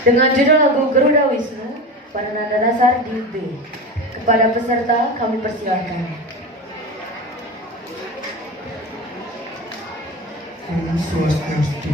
dengan judul lagu Garuda Wisnu pada nada dasar di B. Kepada peserta kami persilakan. Om Swastiastu.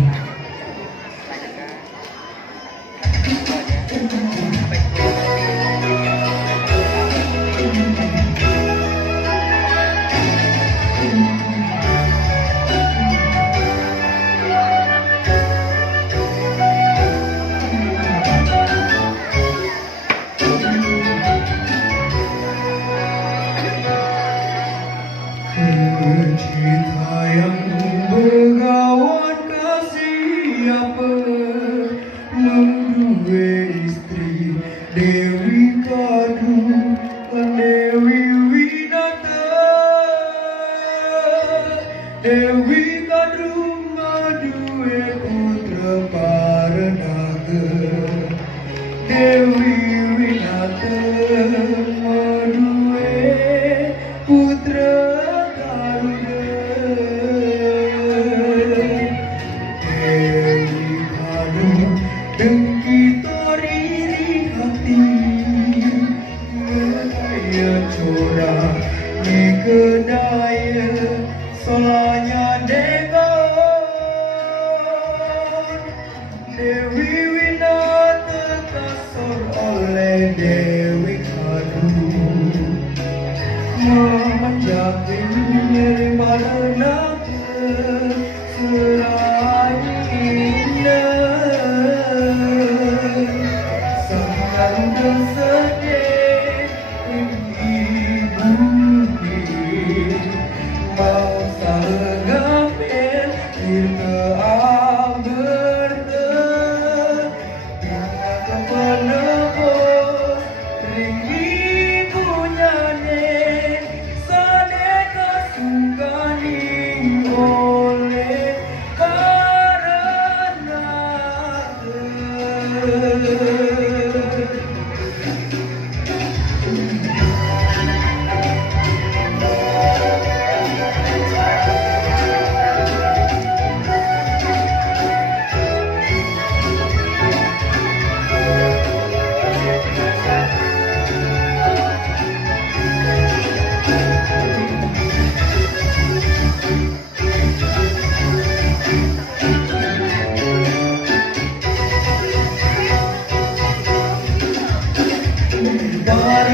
Cinta yang berkawan kasih apa mendua istri Dewi Kadu dan Dewi Winata. Dewi Kadu madue putra Paranaga, Dewi Winata madue putra dengki toriri hati ngedaya cora ni kedaya solanya dewan Dewi Winata kasor oleh Dewi Kadu memanjakan dari mana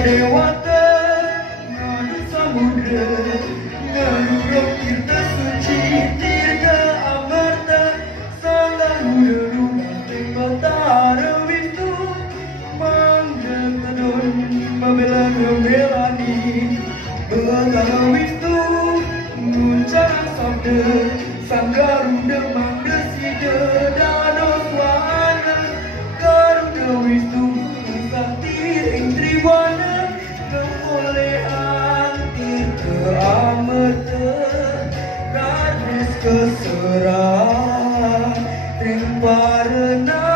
Dewata ngadu samudra ngadu roh tirta suci tirta amarta sanggaruda rumah batara Wisnu mangga tedon membela ngebelani batara Wisnu nguncang sabda sanggaruda mangga sida dano swana Garuda Wisnu sakti ring triwana kemuliaan tirta amarta radis keserah ring Paranaga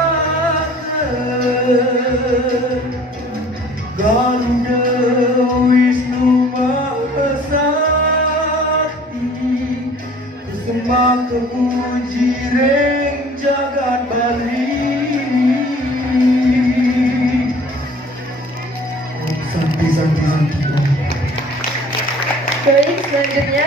Garuda Wisnu Mahasakti kusuma kepuji ring jagat bali. Santi. Baik, selanjutnya